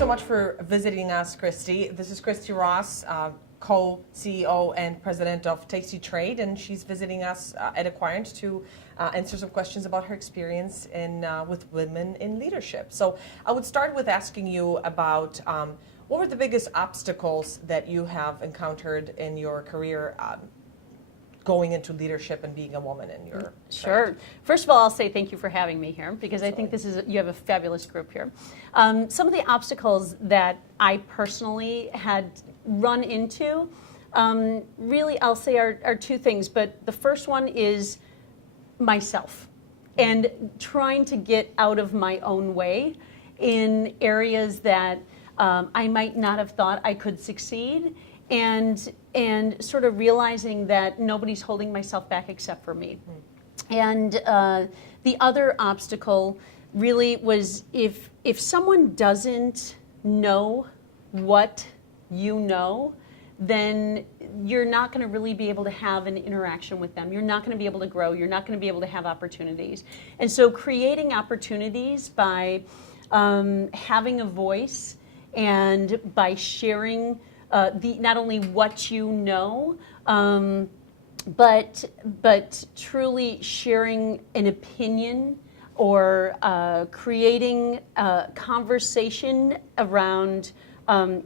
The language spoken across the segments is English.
so much for visiting us, Kristi. This is Kristi Ross, co-CEO and president of Tasty Trade, and she's visiting us at Acquirent to answer some questions about her experience with women in leadership. So I would start with asking you about what were the biggest obstacles that you have encountered in your career going into leadership and being a woman in your Sure. trade? First of all, I'll say thank you for having me here, because I think you have a fabulous group here. Some of the obstacles that I personally had run into, really I'll say are two things, but the first one is myself and trying to get out of my own way in areas that I might not have thought I could succeed, and sort of realizing that nobody's holding myself back except for me. And the other obstacle really was if someone doesn't know what you know, then you're not going to really be able to have an interaction with them. You're not going to be able to grow. You're not going to be able to have opportunities. And so creating opportunities by having a voice and by sharing not only what you know, but truly sharing an opinion or creating a conversation around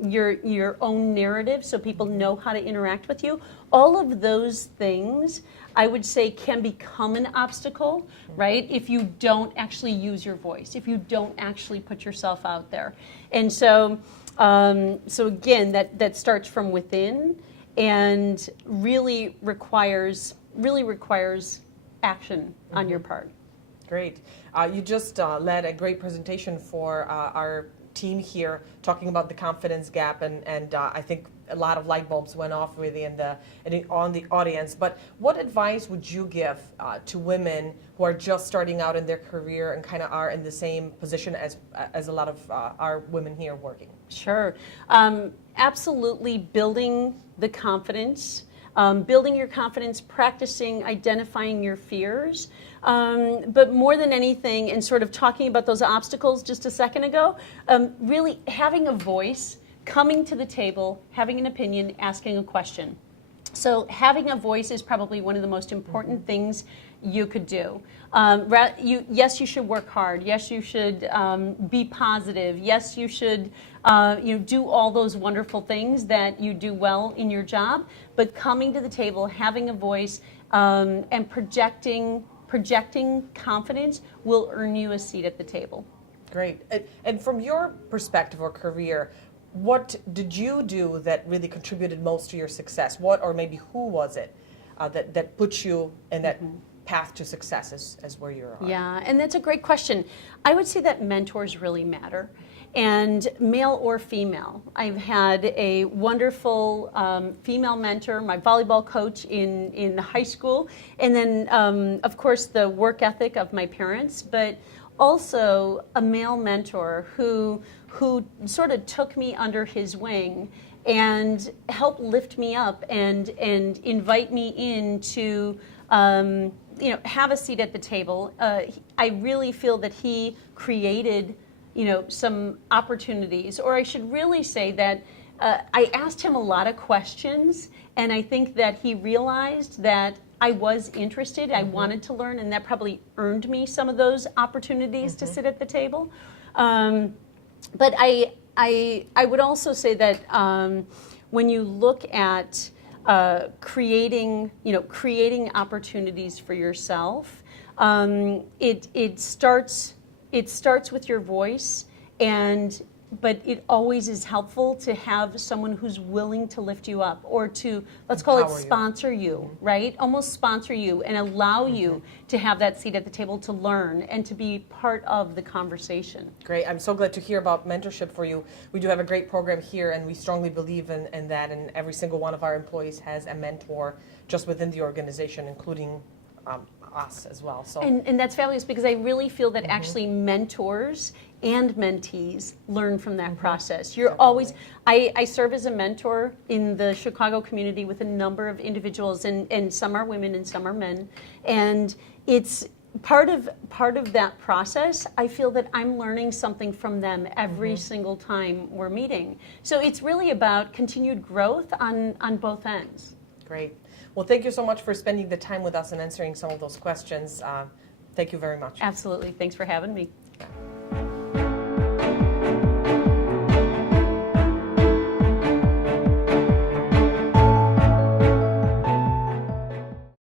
your own narrative so people know how to interact with you. All of those things, I would say, can become an obstacle, right, if you don't actually use your voice, if you don't actually put yourself out there. And so again, that starts from within and really requires action on your part. Great. You just led a great presentation for our team here, talking about the confidence gap, and I think a lot of light bulbs went off really on the audience. But what advice would you give to women who are just starting out in their career and kind of are in the same position as a lot of our women here working? Sure. Absolutely building the confidence, building your confidence, practicing identifying your fears, but more than anything, and sort of talking about those obstacles just a second ago, really having a voice, coming to the table, having an opinion, asking a question. So having a voice is probably one of the most important things you could do. Yes, you should work hard. Yes, you should be positive. Yes, you should do all those wonderful things that you do well in your job. But coming to the table, having a voice, and projecting confidence will earn you a seat at the table. Great. And from your perspective or career, what did you do that really contributed most to your success? What, or maybe who was it that put you in that path to success as where you're at? Yeah, and that's a great question. I would say that mentors really matter, and male or female. I've had a wonderful female mentor, my volleyball coach in high school, and then of course the work ethic of my parents, but also a male mentor who sort of took me under his wing and helped lift me up and invite me in to have a seat at the table. I really feel that he created some opportunities, or I should really say that I asked him a lot of questions, and I think that he realized that I was interested, I wanted to learn, and that probably earned me some of those opportunities to sit at the table. But I would also say that when you look at creating opportunities for yourself, it starts with your voice, but it always is helpful to have someone who's willing to lift you up, or to, let's call it, sponsor you, right? Almost sponsor you and allow you to have that seat at the table to learn and to be part of the conversation. Great. I'm so glad to hear about mentorship for you. We do have a great program here, and we strongly believe in that, and every single one of our employees has a mentor just within the organization, including us as well. So and that's fabulous, because I really feel that actually mentors and mentees learn from that process. You're always, I serve as a mentor in the Chicago community with a number of individuals, and some are women and some are men, and it's part of that process, I feel that I'm learning something from them every single time we're meeting. So it's really about continued growth on both ends. Great. Well, thank you so much for spending the time with us and answering some of those questions. Thank you very much. Absolutely. Thanks for having me. Yeah.